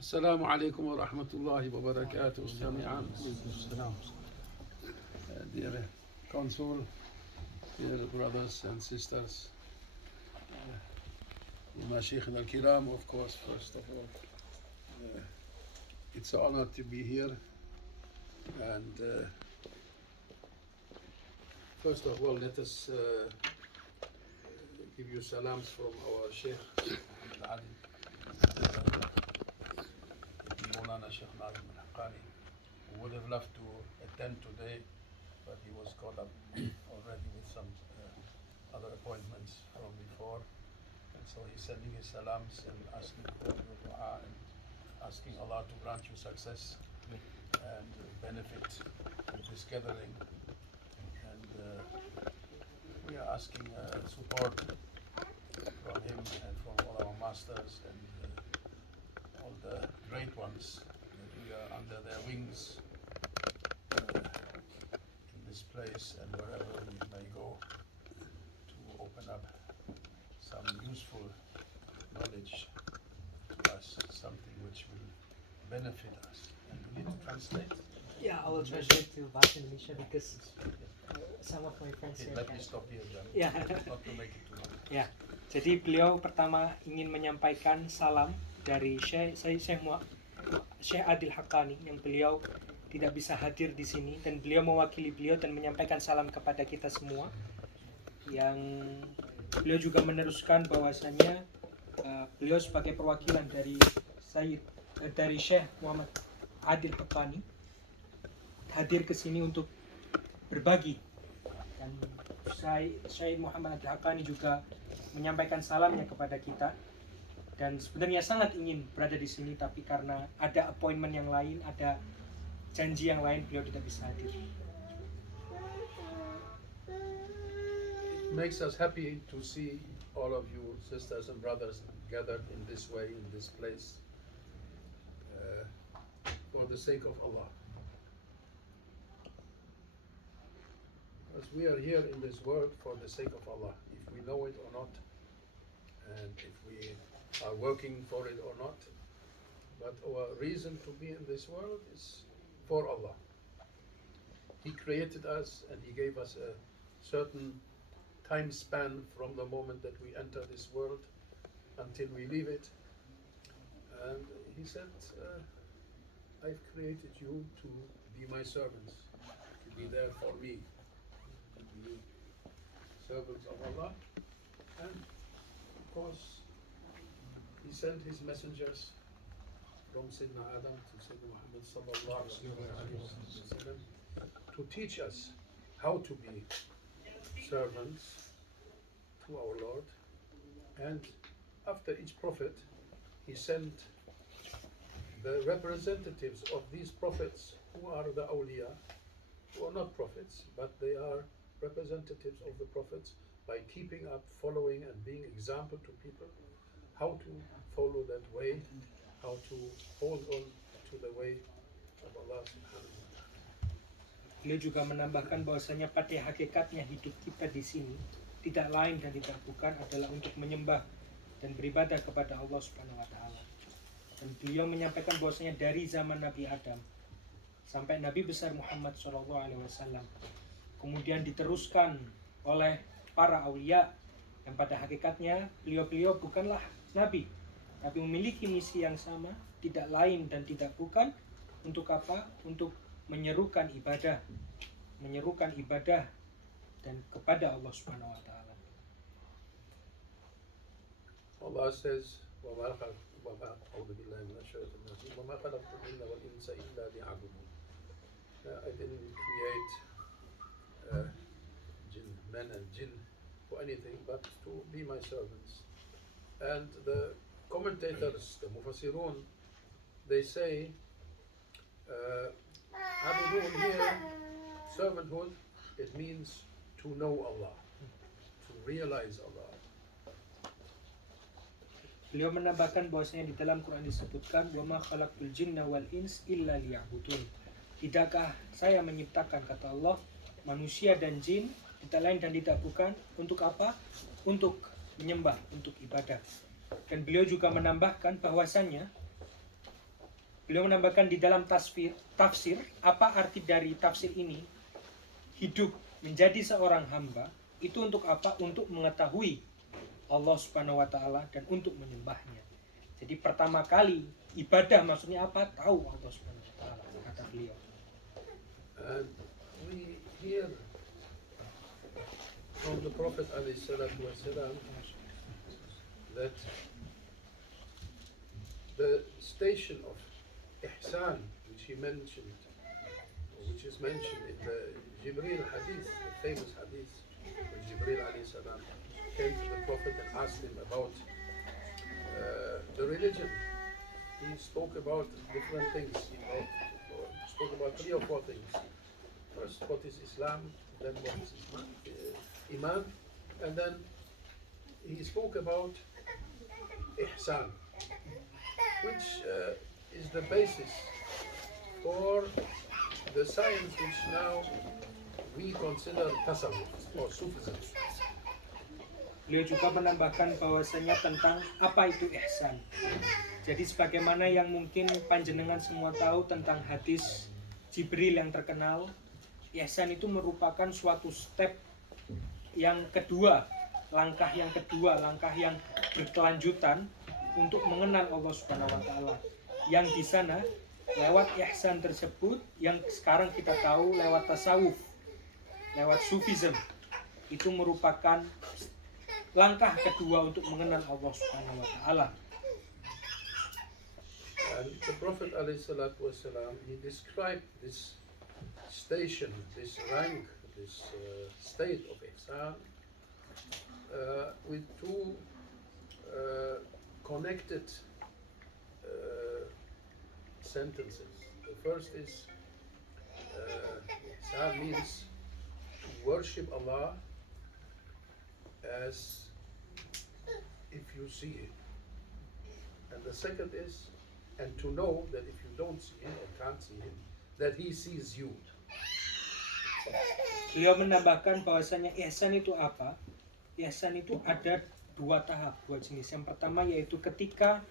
السلام عليكم ورحمة الله وبركاته جميعا. Dear Council, dear brothers and sisters, Mashayikh al-Kiram, of course, first of all, it's an honor to be here. And first of all, let us give you salams from our Sheikh al-Adil, Maulana Sheikh Nazim al-Haqqani, who would have loved to attend today, but he was caught up already with some other appointments from before. And so he's sending his salams and asking for your dua and asking Allah to grant you success and benefit with this gathering. And we are asking support from him and from all our masters and all the great ones that we are under their wings in this place and wherever we may go, to open up some useful knowledge to us, something which will benefit us. And we need to translate. Yeah, I will translate to Bahasa Indonesia because some of my friends Okay, here let me can. stop here, Jan. Yeah. Not to make it too long. Ya, jadi beliau pertama ingin menyampaikan salam dari Syekh Adil Haqqani yang beliau tidak bisa hadir di sini, dan beliau mewakili beliau dan menyampaikan salam kepada kita semua. Yang beliau juga meneruskan bahwasanya beliau sebagai perwakilan dari Syekh Muhammad Adil Haqqani hadir ke sini untuk berbagi, dan Syekh Muhammad Adil Haqqani juga menyampaikan salamnya kepada kita, dan sebenarnya sangat ingin berada di sini, tapi karena ada appointment yang lain, ada janji yang lain, beliau tidak bisa hadir. It makes us happy to see all of you sisters and brothers gathered in this way, in this place, for the sake of Allah. Because we are here in this world for the sake of Allah, if we know it or not, and if we are working for it or not. But our reason to be in this world is for Allah. He created us and He gave us a certain time span from the moment that we enter this world until we leave it. And He said, I've created you to be my servants, to be there for me, to be servants of Allah. And of course, He sent His messengers from Sayyidina Adam to Sayyidina Muhammad sallallahu alaihi wasallam to teach us how to be servants to our Lord. And after each prophet, He sent the representatives of these prophets, who are the awliya, who are not prophets, but they are representatives of the prophets, by keeping up, following and being example to people, how to follow that way, how to hold on to the way of Allah subhanahu wa ta'ala. Beliau juga menambahkan bahwasanya pada hakikatnya hidup kita di sini tidak lain dan tidak bukan adalah untuk menyembah dan beribadah kepada Allah Subhanahu wa taala. Dan beliau menyampaikan bahwasanya dari zaman Nabi Adam sampai Nabi besar Muhammad SAW, kemudian diteruskan oleh para aulia, yang pada hakikatnya beliau-beliau bukanlah nabi, tapi memiliki misi yang sama, tidak lain dan tidak bukan untuk apa? Untuk menyerukan ibadah dan kepada Allah Subhanahu wa taala. Allah says, أعوذ بالله من الشيطان الرجيم وما خلقت الجن والإنس إلا ليعبدون. I didn't create men and jinn for anything but to be my servants. And the commentators, the Mufassirun, they say Abudun here, servanthood, it means to know Allah, to realize Allah. Beliau menambahkan bahwasanya di dalam Quran disebutkan wa ma khalaqtul jinna wal ins illa liya'budun. Tidakkah saya menciptakan, kata Allah, manusia dan jin tidak lain dan tidak bukan untuk apa? Untuk menyembah, untuk ibadah. Dan beliau juga menambahkan bahwasannya Beliau menambahkan di dalam tafsir, apa arti dari tafsir ini? Hidup menjadi seorang hamba itu untuk apa? Untuk mengetahui Allah Subhanahu wa taala dan untuk menyembahnya. Jadi pertama kali ibadah maksudnya apa? Tahu Allah Subhanahu wa taala, kata beliau. And we hear from the Prophet ﷺ that the station of ihsan, which he mentioned, which is mentioned in the Jibreel hadith, the famous hadith, when Jibreel alayhi salam came to the Prophet and asked him about the religion. He spoke about different things. He spoke about 3 or 4 things. First, what is Islam, then what is Iman, and then he spoke about ihsan, which is the basis for the science which now we consider tasawwuf or Sufism. Beliau juga menambahkan bahwasanya tentang apa itu ihsan. Jadi sebagaimana yang mungkin panjenengan semua tahu tentang hadis Jibril yang terkenal, ihsan itu merupakan suatu step yang kedua, langkah yang berkelanjutan untuk mengenal Allah Subhanahu wa taala. Yang di sana lewat ihsan tersebut yang sekarang kita tahu lewat tasawuf, lewat sufism, itu merupakan langkah kedua untuk mengenal Allah Subhanahu wa taala. And the Prophet ﷺ, he described this station, this rank, this state of ihsan with 2 connected sentences. The first is ihsan means to worship Allah as if you see Him. And the second is, and to know that if you don't see Him or can't see Him, that He sees you. Beliau menambahkan bahwasanya ihsan itu apa? Ihsan itu ada 2 tahap, 2 jenis. Yang pertama yaitu ketika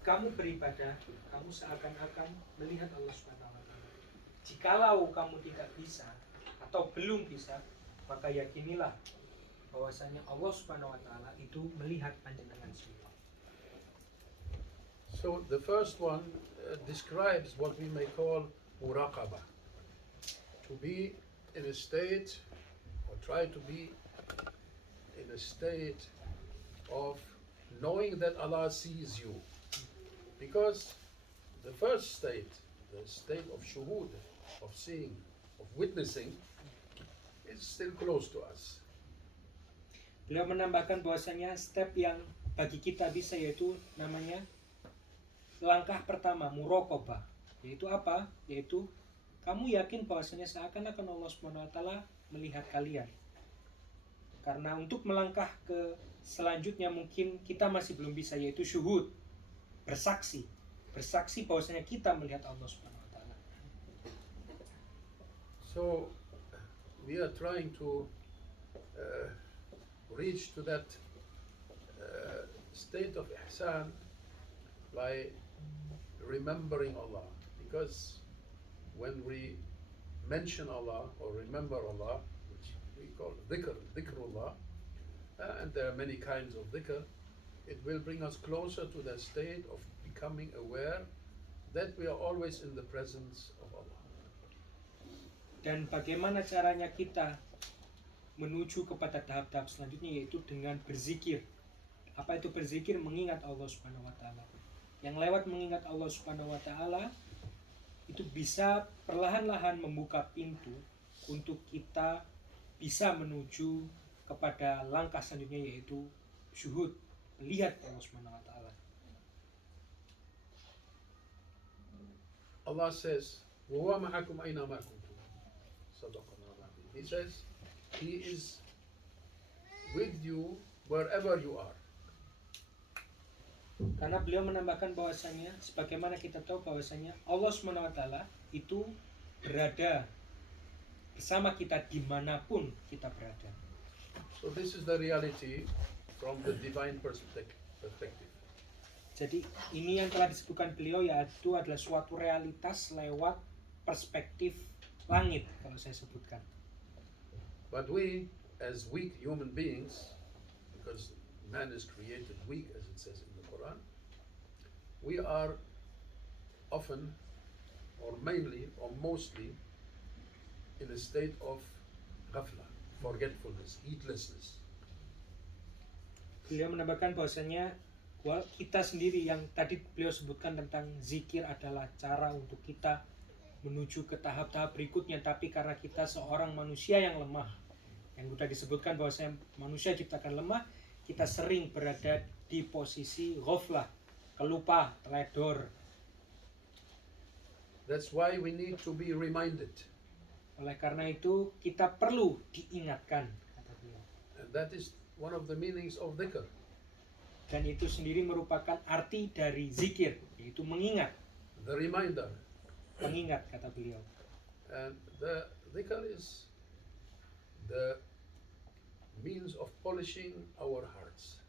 kamu beribadah, kamu seakan-akan melihat Allah Subhanahu wa taala. Jikalau kamu tidak bisa atau belum bisa, maka yakinilah bahwasanya Allah Subhanahu wa taala itu melihat panjenengan semua. So the first one describes what we may call muraqabah. To be in a state, or try to be in a state of knowing that Allah sees you. Because the first state, the state of shuhud, of seeing, of witnessing, is still close to us. Beliau menambahkan bahwasanya step yang bagi kita bisa yaitu namanya langkah pertama, muraqabah. Yaitu apa? Yaitu kamu yakin bahwasanya seakan-akan Allah Subhanahu wa taala melihat kalian. Karena untuk melangkah ke selanjutnya mungkin kita masih belum bisa, yaitu syuhud, bersaksi bahwasanya kita melihat Allah Subhanahu wa taala. So we are trying to reach to that state of ihsan by remembering Allah, because when we mention Allah or remember Allah, which we call dhikrullah, and there are many kinds of dhikr, it will bring us closer to that state of becoming aware that we are always in the presence of Allah. Dan bagaimana caranya kita menuju kepada tahap-tahap selanjutnya, yaitu dengan berzikir. Apa itu berzikir? Mengingat Allah Subhanahu wa taala. Yang lewat mengingat Allah Subhanahu wa taala itu bisa perlahan-lahan membuka pintu untuk kita bisa menuju kepada langkah selanjutnya, yaitu syuhud, melihat Allah Subhanahu wa taala. Allah says, "Wa huwa ma'akum aina ma kuntum." Sadaqallahu al-azim. He says, He is with you wherever you are. Karena beliau menambahkan bahwasanya sebagaimana kita tahu bahwasanya Allah Subhanahu wa taala itu berada bersama kita dimanapun kita berada. So this is the reality from the divine perspective. Jadi ini yang telah disebutkan beliau yaitu adalah suatu realitas lewat perspektif langit kalau saya sebutkan. But we, as weak human beings, because man is created weak, as it says in the Quran, we are often, or mainly, or mostly, in a state of ghafla, forgetfulness, heedlessness. Beliau menambahkan bahwasanya kita sendiri yang tadi beliau sebutkan tentang zikir adalah cara untuk kita menuju ke tahap-tahap berikutnya, tapi karena kita seorang manusia yang lemah, yang sudah disebutkan bahwasanya manusia ciptakan lemah, kita sering berada di posisi ghaflah, kelupa, teledor. That's why we need to be reminded. Oleh karena itu kita perlu diingatkan, kata beliau. And that is one of the meanings of dhikr. Dan itu sendiri merupakan arti dari zikir, yaitu mengingat. The reminder. Pengingat, kata beliau. And the dhikr is the means of polishing our hearts.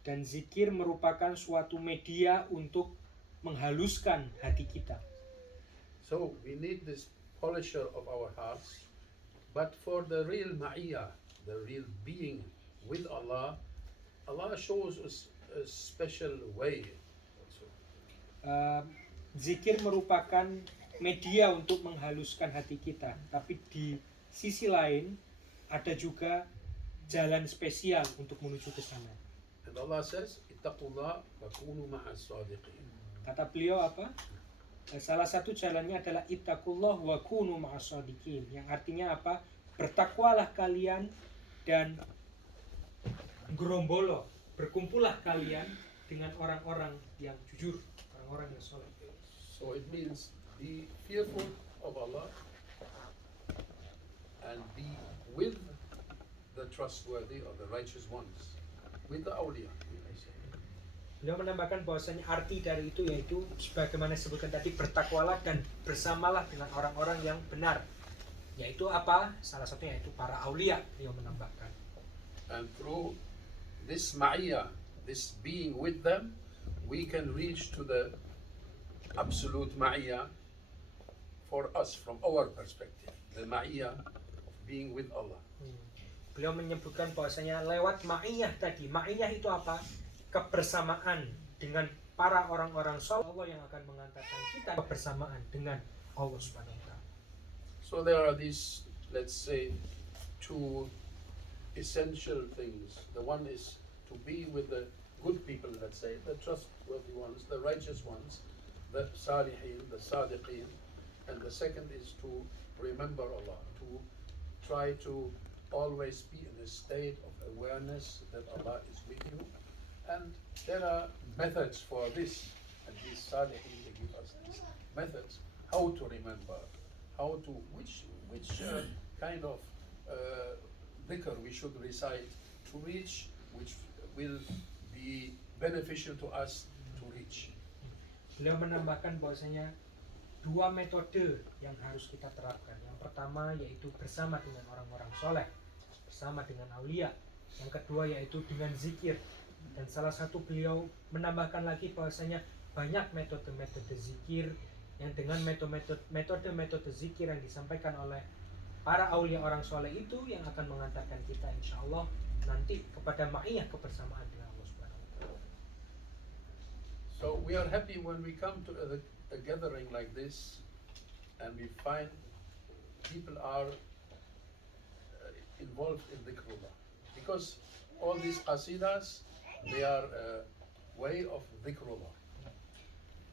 Dan zikir merupakan suatu media untuk menghaluskan hati kita. So we need this polisher of our hearts, but for the real ma'iyah, the real being with Allah, Allah shows us a special way. Zikir merupakan media untuk menghaluskan hati kita, tapi di sisi lain ada juga jalan spesial untuk menuju ke sana. And Allah says, "Ittaqullah wa kunu ma'as sadiqin." Kata beliau apa? Salah satu jalannya adalah ittaqullah wa kunu ma'as sadiqin, yang artinya apa? Bertakwalah kalian dan gerombolo, berkumpullah kalian dengan orang-orang yang jujur, orang-orang yang soleh. So it means be fearful of Allah and be with the trustworthy or the righteous ones, with the awliya. Beliau menambahkan bahwasanya arti dari itu yaitu sebagaimana disebutkan tadi, bertakwalah dan bersamalah dengan orang-orang yang benar. Yaitu apa? Salah satunya yaitu para aulia, beliau menambahkan. And through this ma'iyah, this being with them, we can reach to the absolute ma'iyah for us from our perspective, the ma'iyah of being with Allah. Beliau menyebutkan bahwasanya lewat ma'iyah tadi, ma'iyah itu apa? Kebersamaan dengan para orang-orang soleh, Allah yang akan mengantarkan kita kebersamaan dengan Allah Subhanahu wa taala. So there are these, let's say, two essential things. The one is to be with the good people, let's say, the trustworthy ones, the righteous ones, the salihin, the sadiqin, and the second is to remember Allah, to try to always be in a state of awareness that Allah is with you. And there are methods for this, and these salihin, they give us these methods, how to remember, how to, which kind of dhikr we should recite to reach, which will be beneficial to us to reach. Beliau menambahkan bahwasanya dua metode yang harus kita terapkan. Yang pertama yaitu bersama dengan orang-orang soleh, bersama dengan aulia. Yang kedua yaitu dengan zikir. Dan salah satu beliau menambahkan lagi bahwasanya banyak metode-metode zikir yang dengan metode-metode zikir yang disampaikan oleh para aulia orang soleh itu yang akan mengantarkan kita insya Allah nanti kepada ma'iyah kebersamaan dengan Allah Subhanahu wa taala. So we are happy when we come to a gathering like this and we find people are involved in dhikrullah, because all these qasidas, they are a way of dhikrullah.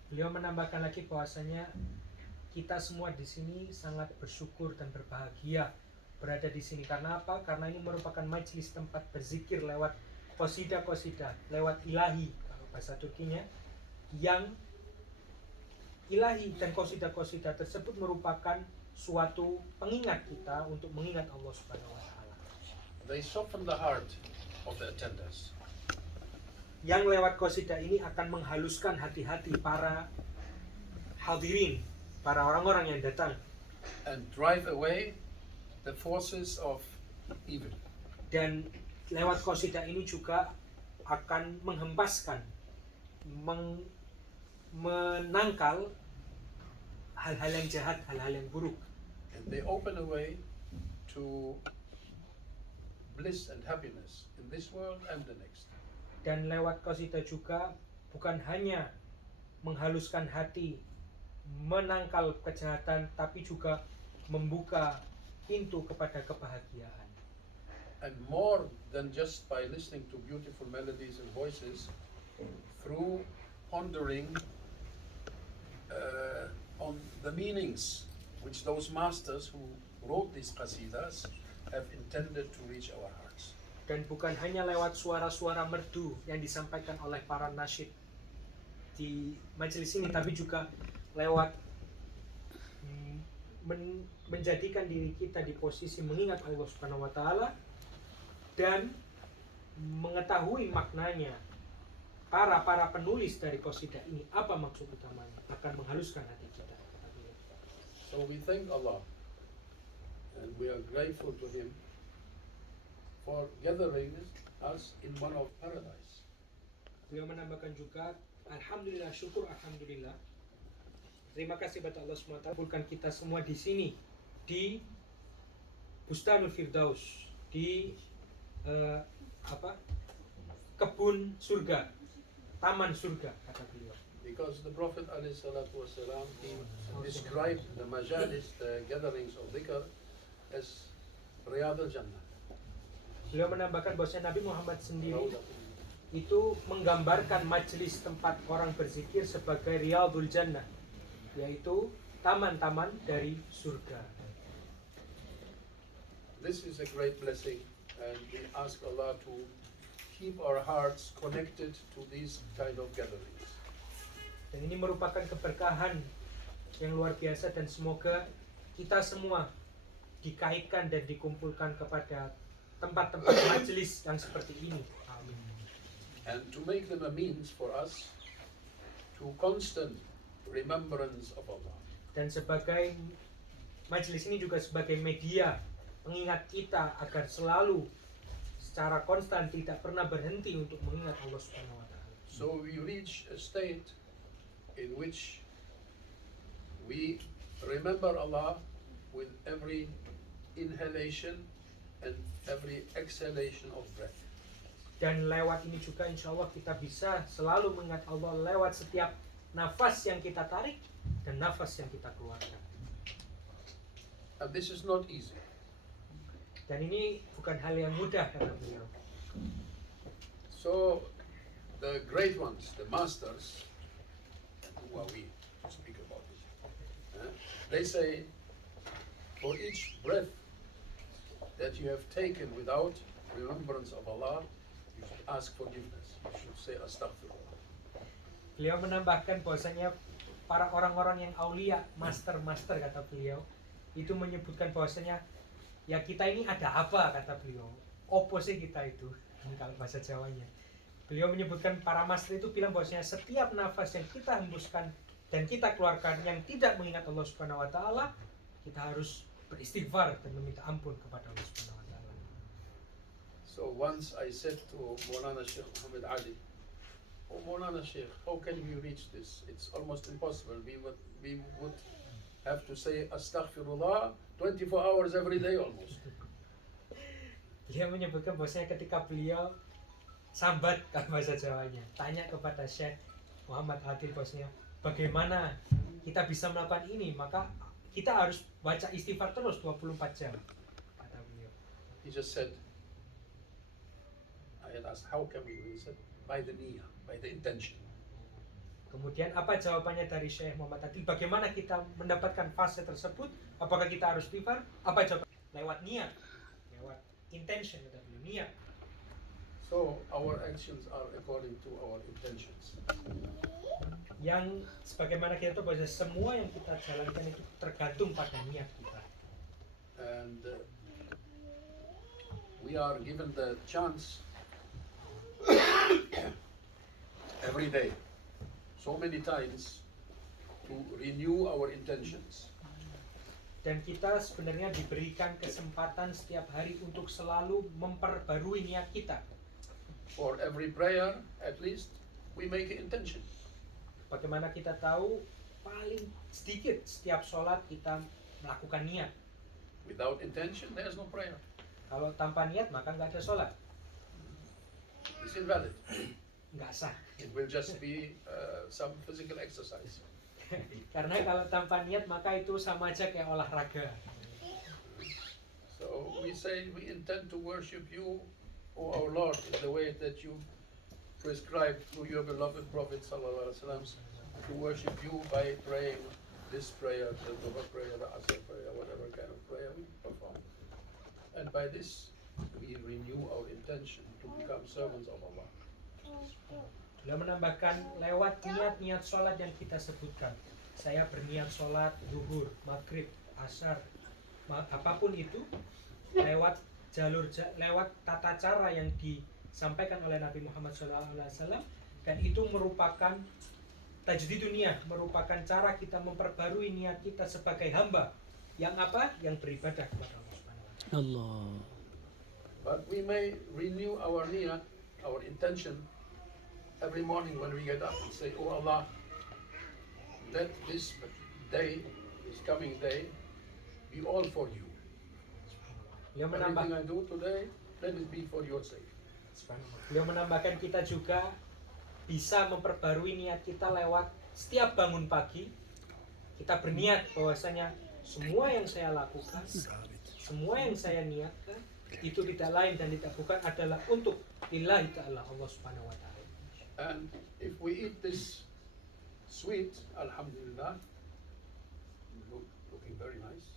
Beliau menambahkan lagi bahwasanya kita semua di sini sangat bersyukur dan berbahagia berada di sini. Karena apa? Karena ini merupakan majelis tempat berzikir lewat qasidah-qasidah, lewat ilahi kalau bahasa Turkinya, yang ilahi dan qasidah-qasidah tersebut merupakan suatu pengingat kita untuk mengingat Allah Subhanahu wa taala. They soften the heart of the attenders. Yang lewat qasidah ini akan menghaluskan hati-hati para hadirin, para orang-orang yang datang, And drive away the forces of evil. dan lewat qasidah ini juga akan menghempaskan menangkal hal-hal yang jahat, hal-hal yang buruk. And they open a way to bliss and happiness in this world and the next. Dan lewat qasidah juga bukan hanya menghaluskan hati, menangkal kejahatan, tapi juga membuka pintu kepada kebahagiaan. And more than just by listening to beautiful melodies and voices, through pondering on the meanings which those masters who wrote these qasidas have intended to reach our hearts. Dan bukan hanya lewat suara-suara merdu yang disampaikan oleh para nasyid di majelis ini, tapi juga lewat menjadikan diri kita di posisi mengingat Allah Subhanahu wa taala dan mengetahui maknanya. Para penulis dari qasidah ini apa maksud utamanya, akan menghaluskan hati kita. So we thank Allah and we are grateful to Him for gathering us in one of paradise. Beliau menambahkan juga, alhamdulillah, syukur alhamdulillah. Terima kasih kepada Allah SWT kumpulkan kita semua di sini di Bustanul Firdaus, di kebun surga, taman surga, kata beliau. Because the Prophet ﷺ, he described the majalis, the gatherings of dhikr, as Riyad al-Jannah. Beliau menambahkan bahwa Nabi Muhammad sendiri itu menggambarkan majelis tempat orang berzikir sebagai Riyadul Jannah, yaitu taman-taman dari surga. This is a great blessing, and we ask Allah to keep our hearts connected to these kind of gatherings. Dan ini merupakan keberkahan yang luar biasa, dan semoga kita semua dikaitkan dan dikumpulkan kepada tempat-tempat majelis yang seperti ini. Amin. And to make them a means for us to constant remembrance of Allah. Dan sebagai majelis ini juga sebagai media mengingat kita agar selalu secara konstan tidak pernah berhenti untuk mengingat Allah Subhanahu wa taala. So we reach a state in which we remember Allah with every inhalation and every exhalation of breath. Dan lewat ini juga insya Allah kita bisa selalu mengingat Allah lewat setiap nafas yang kita tarik dan nafas yang kita keluarkan. And this is not easy. Dan ini bukan hal yang mudah, kata beliau. So the great ones, the masters, who are we to speak about it? They say, for each breath that you have taken without remembrance of Allah, you should ask forgiveness. You should say astaghfirullah. Beliau menambahkan bahwasanya para orang-orang yang aulia, master-master, kata beliau, itu menyebutkan bahwasanya ya kita ini ada apa, kata beliau, opo sih kita itu, kalau bahasa Jawanya. Beliau menyebutkan para master itu bilang bahwasanya setiap nafas yang kita hembuskan dan kita keluarkan yang tidak mengingat Allah Subhanahu wa taala, kita harus beristighfar dan meminta ampun kepada Allah Subhanahu wa taala. So once I said to Maulana Sheikh Muhammad Ali, "Oh Maulana Sheikh, how can we reach this? It's almost impossible. We would have to say astaghfirullah 24 hours every day almost." Beliau menyebutkan bahwasanya ketika beliau sambat, kalau bahasa Jawanya, tanya kepada Syekh Muhammad Adil bahwasanya bagaimana kita bisa melakukan ini, maka kita harus baca istighfar terus 24 jam, kata beliau. He just said, I had asked, how can we do it? He said, by the niyyah, by the intention. Kemudian apa jawabannya dari Syekh Muhammad Adil? Bagaimana kita mendapatkan fase tersebut? Apakah kita harus istighfar? Apa jawaban? Lewat niat, lewat intention, kata beliau, niat. So our actions are according to our intentions. Yang sebagaimana kita tahu bahwa semua yang kita jalankan itu tergantung pada niat kita. And we are given the chance every day, so many times, to renew our intentions. Dan kita sebenarnya diberikan kesempatan setiap hari untuk selalu memperbarui niat kita. For every prayer, at least, we make an intention. Bagaimana kita tahu? Paling sedikit setiap sholat kita melakukan niat. Without intention, there's no prayer. Kalau tanpa niat maka nggak ada sholat, It's invalid. nggak sah. It will just be some physical exercise. Karena kalau tanpa niat maka itu sama aja kayak olahraga. So we say we intend to worship you, O our Lord, in the way that you prescribed through your beloved Prophet sallallahu alaihi wasallam, to worship you by praying this prayer, the Dhuhr prayer, the Asr prayer, whatever kind of prayer we perform. And by this, we renew our intention to become servants of Allah. Beliau menambahkan lewat niat-niat sholat yang kita sebutkan. Saya berniat sholat zuhur, maghrib, asar, apapun itu, lewat lewat tata cara yang disampaikan oleh Nabi Muhammad SAW, dan itu merupakan tajdid dunia, merupakan cara kita memperbarui niat kita sebagai hamba yang apa? Yang beribadah kepada Allah Subhanahu wa Ta'ala. Allah. But we may renew our niyat, our intention, every morning when we get up and say, Oh Allah, let this day, this coming day, be all for you. Beliau menambah, Everything I do today, let it be for your sake. beliau menambahkan kita juga bisa memperbarui niat kita lewat setiap bangun pagi kita berniat bahwasanya semua yang saya lakukan, semua yang saya niatkan itu tidak lain dan tidak bukan adalah untuk lillahi ta'ala, Allah Subhanahu wa Ta'ala. And if we eat this sweet, alhamdulillah, looking very nice.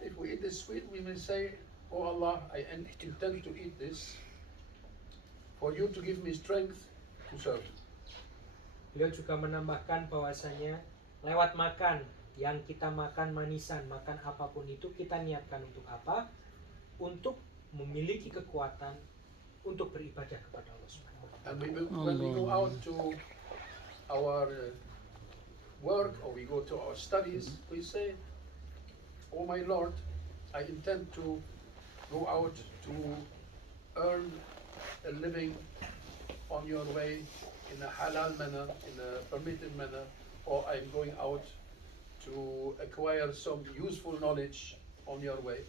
If we eat this sweet, we may say, Oh Allah, I intend to eat this for you to give me strength to serve. Beliau juga menambahkan bahwasanya lewat makan yang kita makan manisan, makan apapun itu kita niatkan untuk apa? Untuk memiliki kekuatan untuk beribadah kepada Allah Subhanahu wa Ta'ala. And when we go out to our work or we go to our studies, we say, Oh my Lord, I intend to go out to earn a living on your way in a halal manner, in a permitted manner, or I'm going out to acquire some useful knowledge on your way.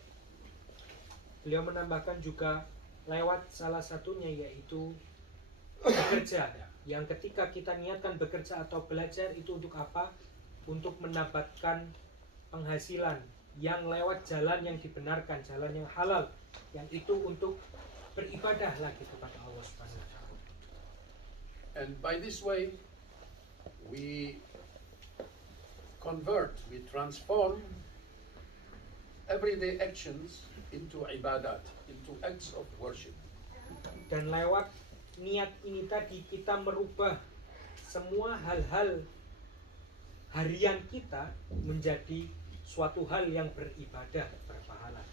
Beliau menambahkan juga lewat salah satunya yaitu bekerja, yang ketika kita niatkan bekerja atau belajar itu untuk apa? Untuk mendapatkan penghasilan yang lewat jalan yang dibenarkan, jalan yang halal, yang itu untuk beribadah lagi kepada Allah Subhanahu wa Ta'ala. And by this way, we convert, we transform everyday actions into ibadat, into acts of worship. Dan lewat niat ini tadi kita merubah semua hal-hal harian kita menjadi suatu hal yang beribadah, berpahala.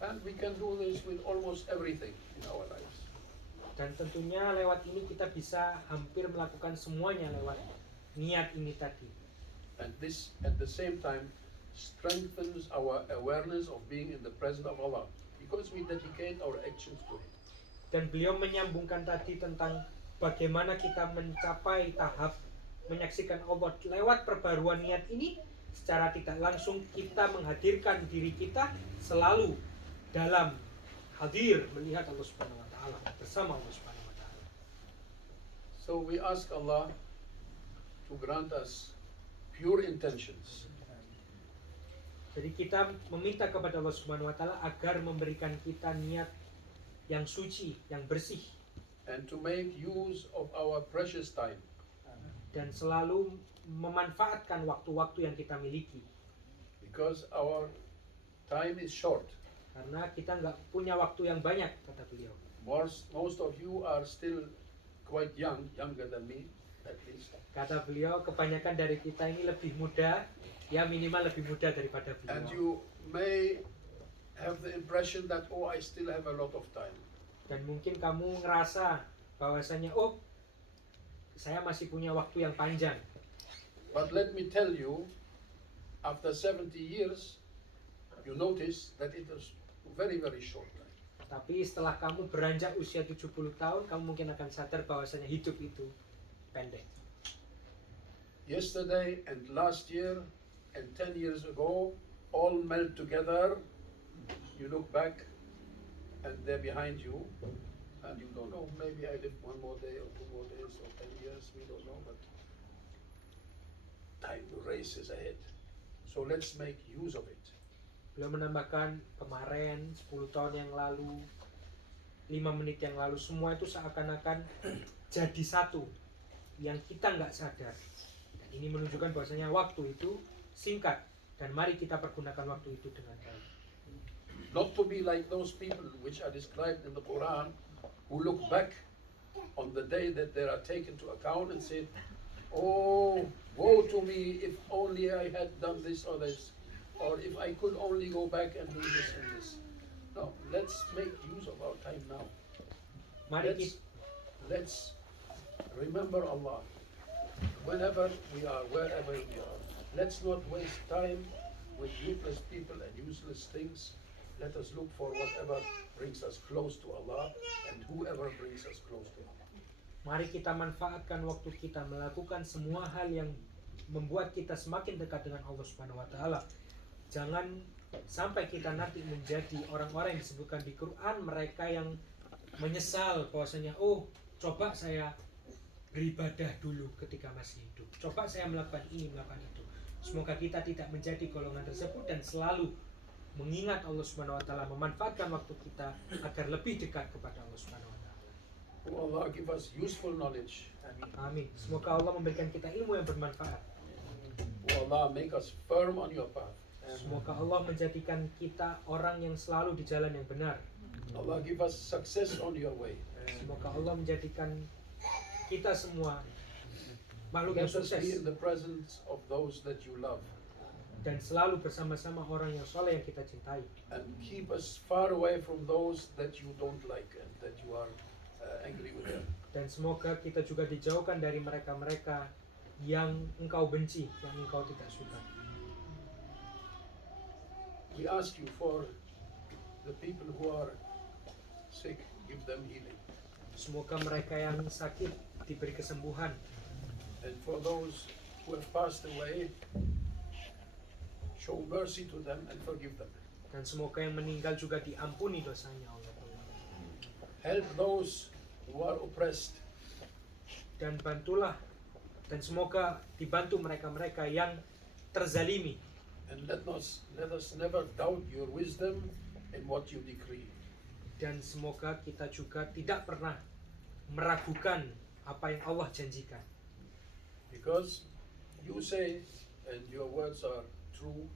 And we can do this with almost everything in our lives. Dan tentunya lewat ini kita bisa hampir melakukan semuanya lewat niat ini tadi. And this, at the same time, strengthens our awareness of being in the presence of Allah, because we dedicate our actions to Him. Dan beliau menyambungkan tadi tentang bagaimana kita mencapai tahap menyaksikan Allah lewat perbaruan niat ini. Secara tidak langsung kita menghadirkan diri kita selalu dalam hadir melihat Allah Subhanahu wa Ta'ala, bersama Allah Subhanahu wa Ta'ala. So we ask Allah to grant us pure intentions, Jadi kita meminta kepada Allah Subhanahu wa Ta'ala agar memberikan kita niat yang suci, yang bersih, and to make use of our precious time, dan selalu memanfaatkan waktu-waktu yang kita miliki. because our time is short. Karena kita nggak punya waktu yang banyak, kata beliau. Most of you are still quite young, younger than me, at least. Kata beliau, kebanyakan dari kita ini lebih muda, ya minimal lebih muda daripada And beliau. you may have the impression that, oh, I still have a lot of time. Dan mungkin kamu ngerasa bahwasanya, oh, saya masih punya waktu yang panjang. But let me tell you, after 70 years, you notice that it is very, very short time. Tapi setelah kamu beranjak usia 70 tahun, kamu mungkin akan sadar bahwasanya hidup itu pendek. Yesterday and last year and 10 years ago all melt together. You look back and they're behind you, and you don't know, maybe I live one more day or 2 more days or 10 years, we don't know, but time to race is ahead. So let's make use of it. Beliau menambahkan kemarin, 10 tahun yang lalu, 5 menit yang lalu, semua itu seakan-akan jadi satu yang kita nggak sadar. Dan ini menunjukkan bahwasanya waktu itu singkat, dan mari kita pergunakan waktu itu dengan baik. Not to be like those people which are described in the Quran, who look back on the day that they are taken to account and say, oh, woe to me if only I had done this or this, or if I could only go back and do this and this. No, let's make use of our time now. Mari Let's remember Allah whenever we are, wherever we are. Let's not waste time with useless people and useless things. Let us look for whatever brings us close to Allah and whoever brings us close to Allah. Mari kita manfaatkan waktu kita melakukan semua hal yang membuat kita semakin dekat dengan Allah Subhanahu wa taala. Jangan sampai kita nanti menjadi orang-orang yang disebutkan di Quran, mereka yang menyesal bahwasanya coba saya beribadah dulu ketika masih hidup. Coba saya melakukan ini, melakukan itu. Semoga kita tidak menjadi golongan tersebut dan selalu mengingat Allah Subhanahu wa taala, memanfaatkan waktu kita agar lebih dekat kepada Allah Subhanahu wa taala. Oh Allah, give us useful knowledge. Amin. Semoga Allah memberikan kita ilmu yang bermanfaat. Oh Allah, make us firm on your path. Semoga Allah menjadikan kita orang yang selalu di jalan yang benar. Allah, give us success on your way. Semoga Allah menjadikan kita semua makhluk yang Let us be sukses in the presence of those that you love. dan selalu bersama-sama orang yang soleh yang kita cintai. And keep us far away from those that you don't like and that you are angry with them. Dan semoga kita juga dijauhkan dari mereka-mereka yang engkau benci, yang engkau tidak suka. We ask you for the people who are sick, give them healing. Semoga mereka yang sakit diberi kesembuhan. And for those who have passed away, show mercy to them and forgive them. Dan semoga yang meninggal juga diampuni dosanya Allah. Help those who are oppressed. Dan bantulah dan semoga dibantu mereka-mereka yang terzalimi. And let us never doubt your wisdom in what you decree. Dan semoga kita juga tidak pernah meragukan apa yang Allah janjikan. Because you say, and your words are true,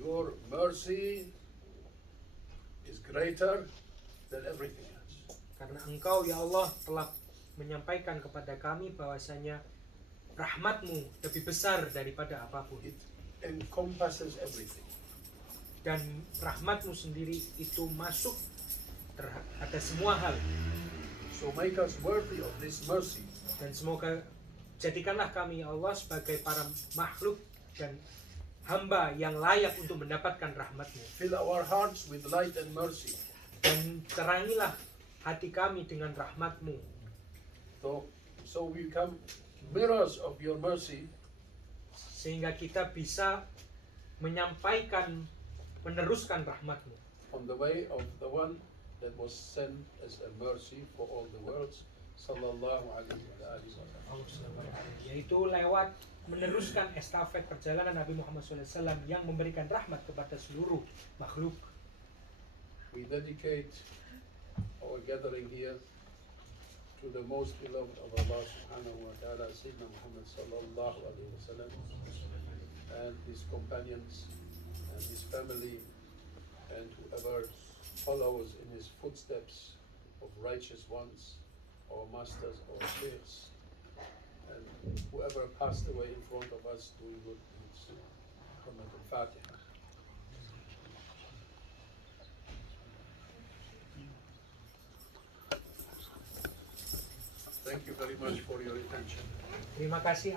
your mercy is greater than everything else. Karena engkau ya Allah telah menyampaikan kepada kami bahwasanya rahmatmu lebih besar daripada apapun. It encompasses everything. Dan rahmatmu sendiri itu masuk terhadap semua hal. So make us worthy of this mercy. Dan semoga jadikanlah kami ya Allah sebagai para makhluk dan hamba yang layak untuk mendapatkan rahmat-Mu. Fill our hearts with light and mercy. Dan terangilah hati kami dengan rahmat-Mu. So we become mirrors of your mercy. Sehingga kita bisa menyampaikan, meneruskan rahmat-Mu. On the way of the one that was sent as a mercy for all the worlds, sallallahu alaihi wasallam. Yaitu lewat meneruskan estafet perjalanan Nabi Muhammad SAW yang memberikan rahmat kepada seluruh makhluk. We dedicate our gathering here to the most beloved of Allah subhanahu wa ta'ala, Sayyidina Muhammad sallallahu alaihi wasallam, and his companions and his family and whoever follows in his footsteps of righteous ones, our masters, our sheikhs, and whoever passed away in front of us doing good deeds. From al-Fatiha. Thank you very much for your attention. Terima kasih